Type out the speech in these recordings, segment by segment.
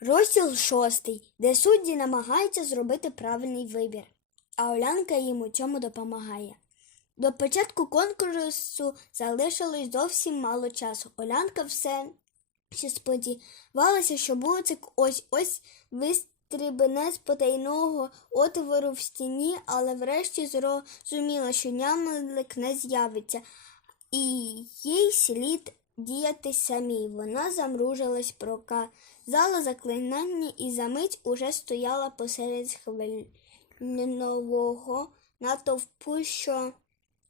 Розділ шостий, де судді намагаються зробити правильний вибір, а Олянка їм у цьому допомагає. До початку конкурсу залишилось зовсім мало часу. Олянка все ще сподівалася, що буцик ось ось вистрибне з потайного отвору в стіні, але врешті зрозуміла, що нямлик не з'явиться, і їй слід діяти самій. Вона замружилась, проказала заклинання і за мить уже стояла посеред хвильнового натовпу, що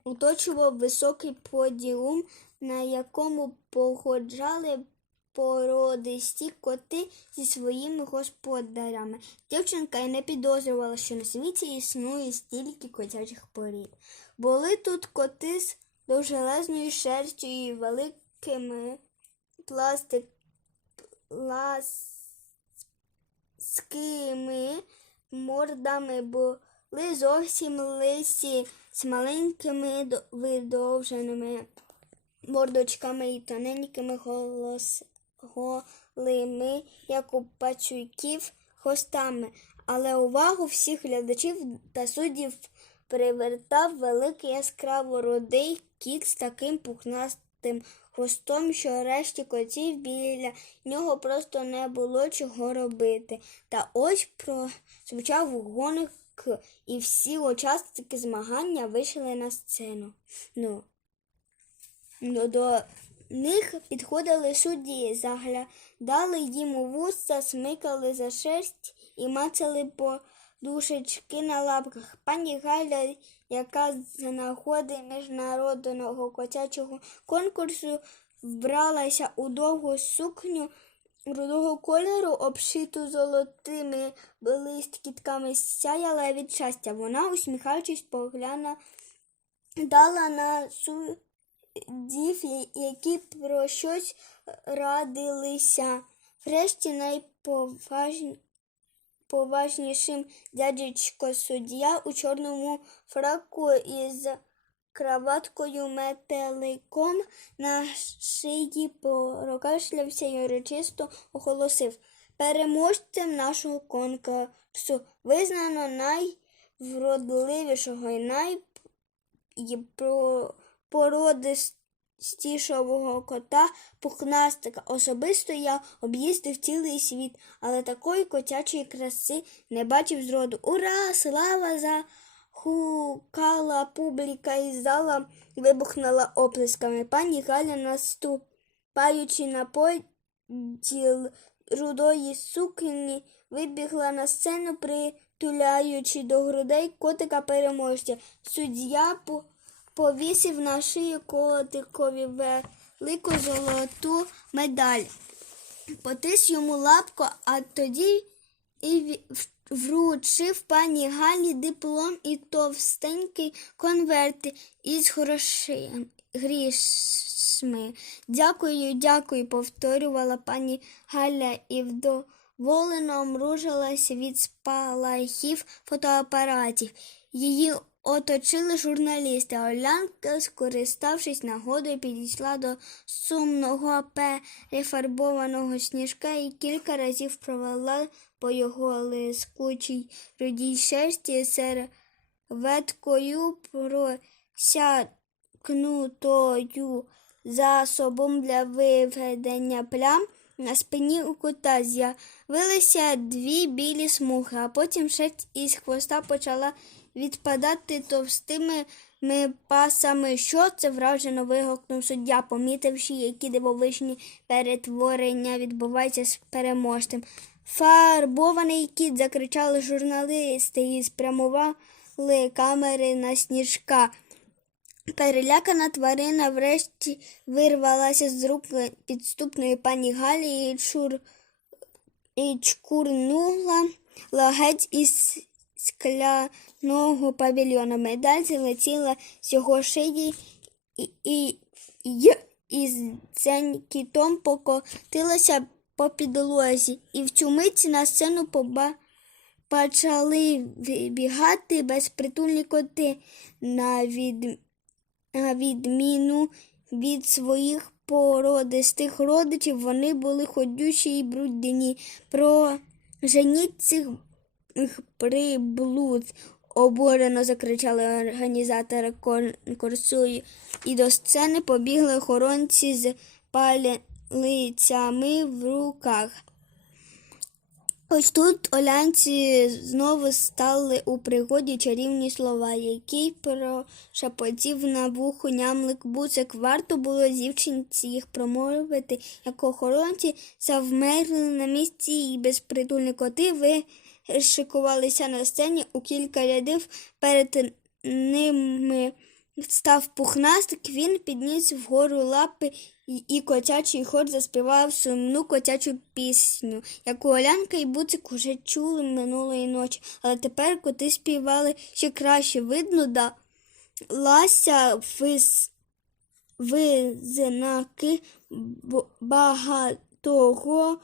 оточував високий подіум, на якому походжали породисті коти зі своїми господарями. Дівчинка й не підозрювала, що на світі існує стільки котячих порід. Були тут коти з довжелезною шерстю і великими пластик... пласкими мордами були зовсім лисі з маленькими видовженими мордочками і тоненькими голос... голими, як у пацюків, хвостами. Але увагу всіх глядачів та суддів привертав великий яскраво рудий кіт з таким пухнастим хвостом, що решті котів біля нього просто не було чого робити. Та ось прозвучав гоник, і всі учасники змагання вийшли на сцену. Ну, Ну, до них підходили судді, заглядали їм у вуста, смикали за шерсть і мацали подушечки на лапках. Пані Галя, яка з нагоди міжнародного котячого конкурсу вбралася у довгу сукню рудого кольору, обшиту золотими блискітками, сяяла від щастя. Вона, усміхаючись, поглянула дала на суддів, які про щось радилися. Врешті найповажнішим дядечко суддя у чорному фраку із краваткою метеликом на шиї прокашлявся і урочисто оголосив. Переможцем нашого конкурсу визнано найвродливішого і най про кота пухнастика. Особисто я об'їздив цілий світ, але такої котячої краси не бачив зроду. Ура! Слава за! Хукала публіка із зала вибухнула оплесками. Пані Галя, наступаючи на поділ рудої сукні, вибігла на сцену, притуляючи до грудей котика переможця. Суддя по- повісив на шию котикові велику золоту медаль. Потис йому лапку, а тоді і вручив пані Галі диплом і товстенький конверт із грошима. Грішми. Дякую, дякую, повторювала пані Галя і вдоволено мружилася від спалахів фотоапаратів. Її оточили журналісти. Олянка, скориставшись нагодою, підійшла до сумного перефарбованого сніжка і кілька разів провела по його лискучій рудій шерсті серветкою просякнутою засобом для виведення плям. На спині у кота з'явилися дві білі смуги, а потім шерсть із хвоста почала відпадати товстими пасами. Що це вражено вигукнув суддя, помітивши, які дивовижні перетворення відбуваються з переможцем. Фарбований кіт закричали журналісти і спрямували камери на сніжка. Перелякана тварина врешті вирвалася з рук підступної пані Галі і, чур... і чкурнула лагець із скляного павільйона. Медаль злетіла з його шиї і, і, і, і з дзенькітом покотилася по підлозі. І в цю мить на сцену поба... почали вибігати безпритульні коти на від на відміну від своїх породистих родичів, вони були ходючі і брудні. Проженіть цих приблуд, обурено закричали організатори конкурсу, і до сцени побігли охоронці з палицями в руках. Ось тут олянці знову стали у пригоді чарівні слова, які прошепотів на вуху нямлик буцик. Варто було дівчинці їх промовити, як охоронці завмерли на місці і безпритульні коти вишикувалися на сцені у кілька рядів перед ними. Став пухнастик, він підніс вгору лапи і котячий хор заспівав сумну котячу пісню, яку Олянка і Буцик уже чули минулої ночі, але тепер коти співали ще краще. Видно, да лася вис, визнаки багатого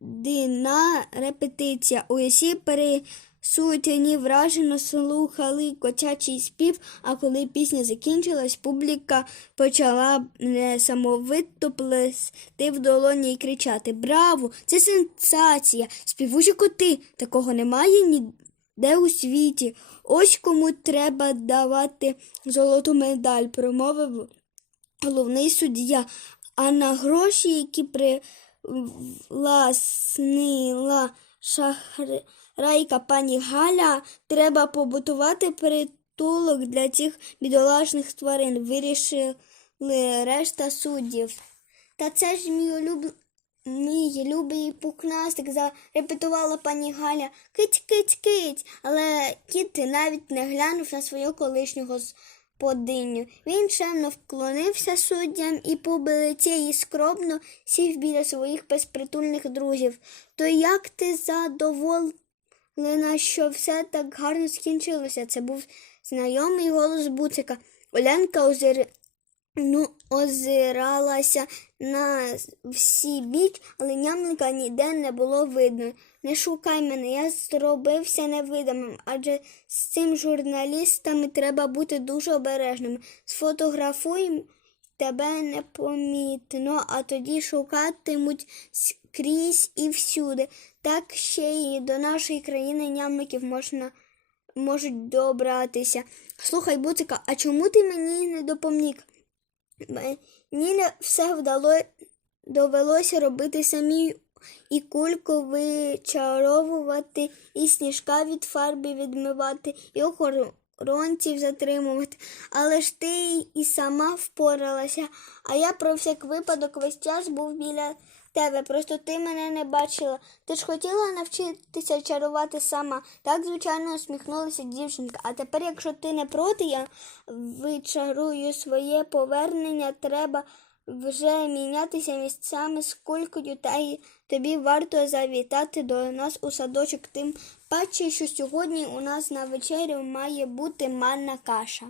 дина репетиція. Усі присутні вражено слухали котячий спів, а коли пісня закінчилась, публіка почала несамовито плести в долоні і кричати Браво! Це сенсація! Співучі коти! Такого немає ніде у світі. Ось кому треба давати золоту медаль, промовив головний суддя. А на гроші, які привласнила шахрайка пані Галя, треба побутувати притулок для цих бідолашних тварин. Вирішили решта суддів. Та це ж мій улюблений. Мій любий пухнастик, зарепетувала пані Галя. Кить, кить, кить. Але кіт навіть не глянув на свою колишню господиню. Він чемно вклонився суддям і по і скромно сів біля своїх безпритульних друзів. То як ти задоволена, що все так гарно скінчилося? Це був знайомий голос Буцика. Оленка озир... Ну, озиралася на всі біч, але нямлика ніде не було видно. Не шукай мене, я зробився невидимим, адже з цим журналістами треба бути дуже обережним. Сфотографуй тебе непомітно, а тоді шукатимуть скрізь і всюди. Так ще й до нашої країни нямликів можна можуть добратися. Слухай, Буцика, а чому ти мені не допоміг? Мені все вдало, довелося робити самі і кульку вичаровувати, і сніжка від фарби відмивати, і охоронців затримувати. Але ж ти і сама впоралася, а я про всяк випадок весь час був біля тебе. Просто ти мене не бачила. Ти ж хотіла навчитися чарувати сама. Так, звичайно, усміхнулася дівчинка. А тепер, якщо ти не проти, я вичарую своє повернення, треба вже мінятися місцями з кулькою, та й тобі варто завітати до нас у садочок. Тим паче, що сьогодні у нас на вечерю має бути манна каша.